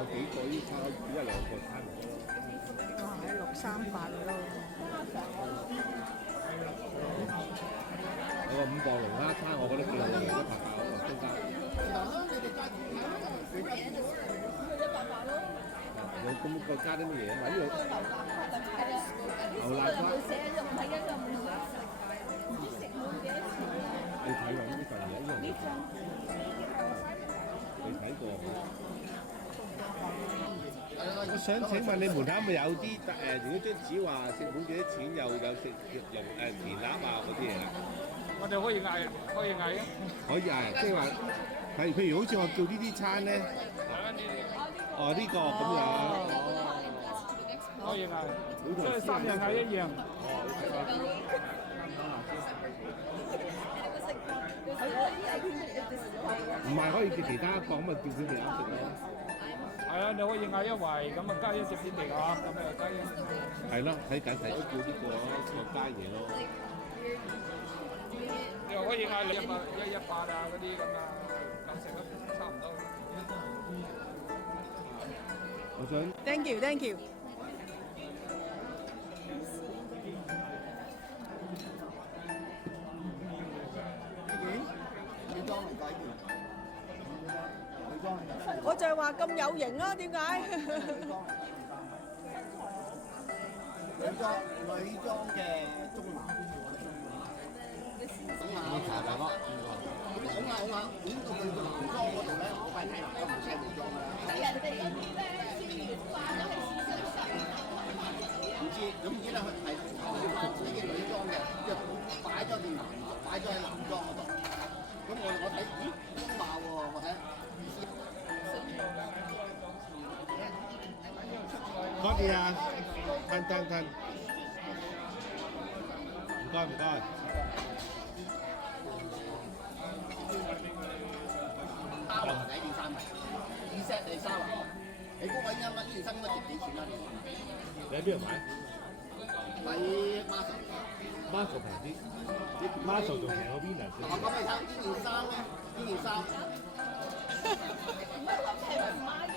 有幾個呢餐，一兩個餐唔多。哇，喺638咯。有個5磅龍蝦餐，我覺得幾好嘅，一百中間。有咁個加啲乜嘢啊？呢個牛肋瓜。你睇過呢份嘢？呢個未睇過。我想請問你門口咪有啲如果張紙話食滿幾多錢，又有食龍田鴨啊嗰啲嘢啊？我哋可以嗌，可以嗌嘅。可以嗌，即係話，譬如好似我叫呢啲餐咧，哦呢個咁樣，可以嗌，即係3樣嗌1樣。唔係可以叫其他一個咁啊，叫佢哋啱食咯。係啊，你可以嗌一圍，咁啊加一隻片皮鴨，咁啊加一。係咯，睇緊睇都叫呢個加嘢咯。你又可以嗌100啊嗰啲咁啊，咁食得差唔多。我想 Thank you，Thank you。我就係話咁有型啊，點解？女裝嘅中男。我查下咯。咁好啊，點到去個男裝嗰度咧，我係睇男裝唔睇女裝㗎啦。人哋嗰啲咧，先越化咗係試身上。唔知，咁而家係呢件女裝嘅，即係擺咗喺男裝嗰度。咁我睇，咦，風貌喎，我睇。多啲啊，吞，唔該。包埋第一件衫咪，2 set 你衫啊！你估我呢件衫應該值幾錢啊？你喺邊度買？喺 Marshall 平啲，Marshall 仲平過 Venus。我講俾你聽，呢件衫咧，呢件衫。唔係諗係唔買嘅。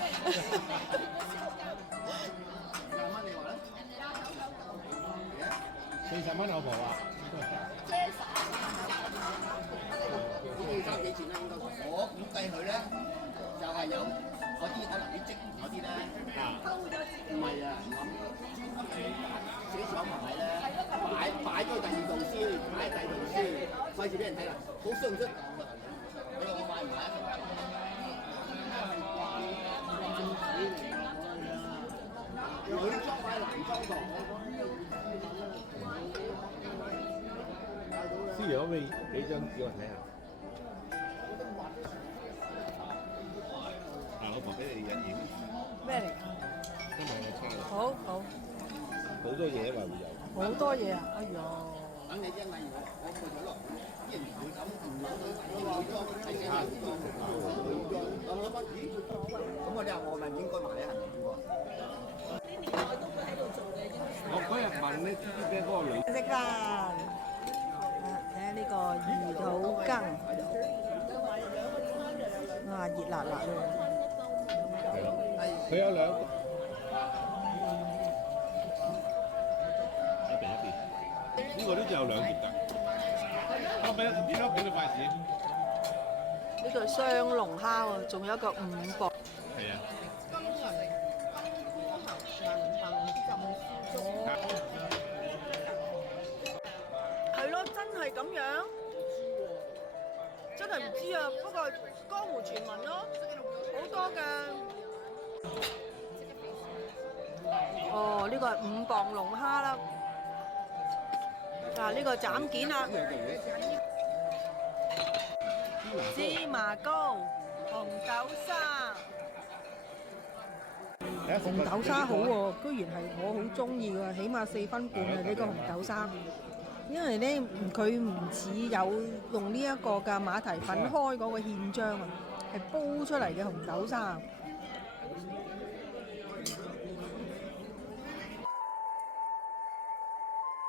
20蚊你話咧？40蚊我婆啊！遮曬。呢件衫幾錢咧？應該我估計佢咧就係有嗰啲可能啲職員嗰啲咧，唔係啊，自己想買咧，擺咗第二度先，擺第二度先，費事俾人睇啦，好傷唔傷？你話我買唔買啊？女裝擺男裝度。思瑤可唔可以幾張紙我睇下？我婆俾你印影。咩嚟㗎？今日我差啦。好，好多嘢話會有。好多嘢啊！哎呀〜等你因為我配咗落，啲人唔會咁唔諗佢話裝係寫男裝，我諗咦？咁我哋話我咪應該買一行喎。呢年代都會喺度做嘅，應該。我嗰日問咧，邊嗰個女食飯，睇下呢個魚肚羹，哇，熱辣辣咯！佢有兩個。呢個都仲有2碟㗎。後尾邊粒俾佢筷子？呢個雙龍蝦喎，仲有一個5磅。係啊。係咯，真係咁樣？真係唔知啊，不過江湖傳聞咯，好多㗎。哦，呢個係5磅龍蝦啦。嗱，呢個斬件啦，芝麻糕、紅豆沙。紅豆沙好喎，居然係我好中意㗎，起碼4分半啊！呢個紅豆沙，因為咧佢唔似有用呢一個嘅馬蹄粉開嗰個芡漿啊，係煲出嚟嘅紅豆沙。